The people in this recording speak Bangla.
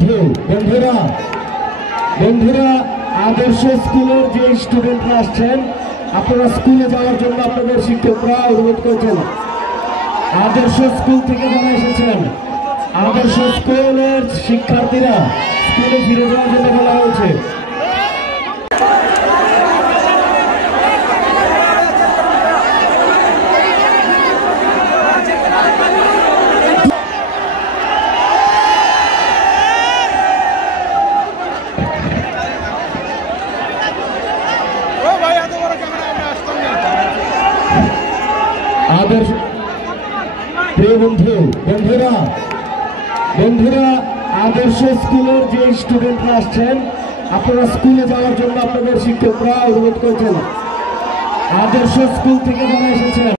বন্ধুরা বন্ধুরা আদর্শ স্কুলের যে স্টুডেন্টরা আসছেন, আপনারা স্কুলে যাওয়ার জন্য আপনাদের শিক্ষকরা অনুরোধ করছেন। আদর্শ স্কুল থেকে যারা এসেছেন, আদর্শ স্কুলের শিক্ষার্থীরা স্কুলে ফিরে যাওয়ার জন্য বলা হয়েছে। প্রিয় বন্ধুরা আদর্শ স্কুলের যে স্টুডেন্টরা আসছেন, আপনারা স্কুলে যাওয়ার জন্য আপনাদের শিক্ষকরা অনুরোধ করছেন। আদর্শ স্কুল থেকে যারা এসেছেন,